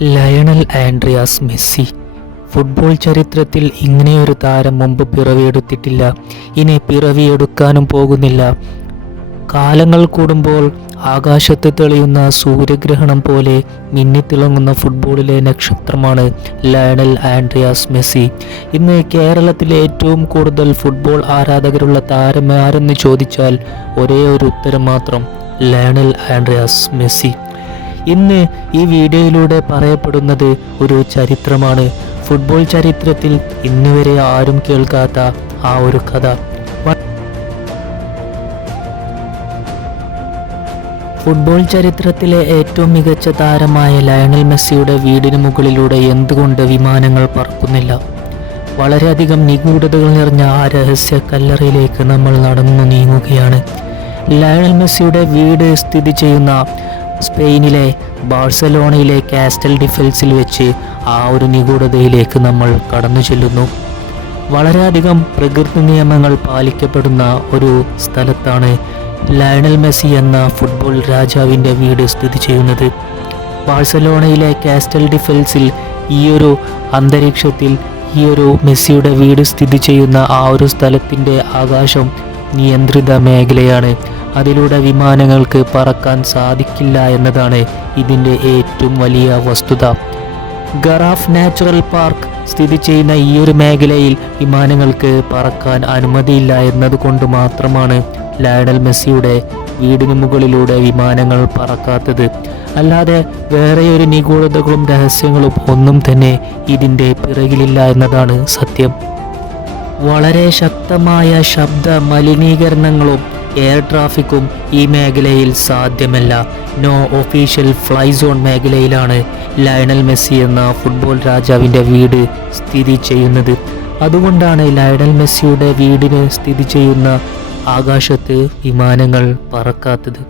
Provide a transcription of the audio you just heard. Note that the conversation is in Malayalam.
Lionel Andreas Messi. ഫുട്ബോൾ ചരിത്രത്തിൽ ഇങ്ങനെയൊരു താരം മുമ്പ് പിറവിയെടുത്തിട്ടില്ല, ഇനി പിറവിയെടുക്കാനും പോകുന്നില്ല. കാലങ്ങൾ കൂടുമ്പോൾ ആകാശത്ത് തെളിയുന്ന സൂര്യഗ്രഹണം പോലെ മിന്നിത്തിളങ്ങുന്ന ഫുട്ബോളിലെ നക്ഷത്രമാണ് ലയണൽ ആൻഡ്രിയാസ് മെസ്സി. ഇന്ന് കേരളത്തിലെ ഏറ്റവും കൂടുതൽ ഫുട്ബോൾ ആരാധകരുള്ള താരം ആരെന്ന് ചോദിച്ചാൽ ഒരേ ഒരു ഉത്തരം മാത്രം: ലയണൽ ആൻഡ്രിയാസ് മെസ്സി. ഇന്ന് ഈ വീഡിയോയിലൂടെ പറയപ്പെടുന്നത് ഒരു ചരിത്രമാണ്. ഫുട്ബോൾ ചരിത്രത്തിൽ ഇന്നുവരെ ആരും കേൾക്കാത്ത ആ ഒരു കഥ. ഫുട്ബോൾ ചരിത്രത്തിലെ ഏറ്റവും മികച്ച താരമായ ലയണൽ മെസ്സിയുടെ വീടിന് മുകളിലൂടെ എന്തുകൊണ്ട് വിമാനങ്ങൾ പറക്കുന്നില്ല? വളരെയധികം നിഗൂഢതകൾ നിറഞ്ഞ ആ രഹസ്യ കല്ലറയിലേക്ക് നമ്മൾ നടന്നു നീങ്ങുകയാണ്. ലയണൽ മെസ്സിയുടെ വീട് സ്ഥിതി ചെയ്യുന്ന സ്പെയിനിലെ ബാഴ്സലോണയിലെ കാസ്റ്റൽ ഡിഫെൽസിൽ വെച്ച് ആ ഒരു നിഗൂഢതയിലേക്ക് നമ്മൾ കടന്നു ചെല്ലുന്നു. വളരെയധികം പ്രകൃതി നിയമങ്ങൾ പാലിക്കപ്പെടുന്ന ഒരു സ്ഥലത്താണ് ലയണൽ മെസ്സി എന്ന ഫുട്ബോൾ രാജാവിൻ്റെ വീട് സ്ഥിതി ചെയ്യുന്നത്. ബാഴ്സലോണയിലെ കാസ്റ്റൽ ഡിഫെൽസിൽ ഈയൊരു അന്തരീക്ഷത്തിൽ ഈയൊരു മെസ്സിയുടെ വീട് സ്ഥിതി ചെയ്യുന്ന ആ ഒരു സ്ഥലത്തിൻ്റെ ആകാശം നിയന്ത്രിത മേഖലയാണ്. അതിലൂടെ വിമാനങ്ങൾക്ക് പറക്കാൻ സാധിക്കില്ല എന്നതാണ് ഇതിൻ്റെ ഏറ്റവും വലിയ വസ്തുത. ഗറാഫ് നാച്ചുറൽ പാർക്ക് സ്ഥിതി ചെയ്യുന്ന ഈ ഒരു മേഖലയിൽ വിമാനങ്ങൾക്ക് പറക്കാൻ അനുമതിയില്ല എന്നതുകൊണ്ട് മാത്രമാണ് ലയണൽ മെസ്സിയുടെ വീടിന് മുകളിലൂടെ വിമാനങ്ങൾ പറക്കാത്തത്. അല്ലാതെ വേറെ ഒരു നിഗൂഢതകളും രഹസ്യങ്ങളും ഒന്നും തന്നെ ഇതിൻ്റെ പിറകിലില്ല എന്നതാണ് സത്യം. വളരെ ശക്തമായ ശബ്ദ മലിനീകരണങ്ങളും എയർ ട്രാഫിക്കും ഈ മേഖലയിൽ സാധ്യമല്ല. നോ ഒഫീഷ്യൽ ഫ്ലൈ സോൺ മേഖലയിലാണ് ലയണൽ മെസ്സി എന്ന ഫുട്ബോൾ രാജാവിൻ്റെ വീട് സ്ഥിതി ചെയ്യുന്നത്. അതുകൊണ്ടാണ് ലയണൽ മെസ്സിയുടെ വീടിന് സ്ഥിതി ചെയ്യുന്ന ആകാശത്ത് വിമാനങ്ങൾ പറക്കാത്തത്.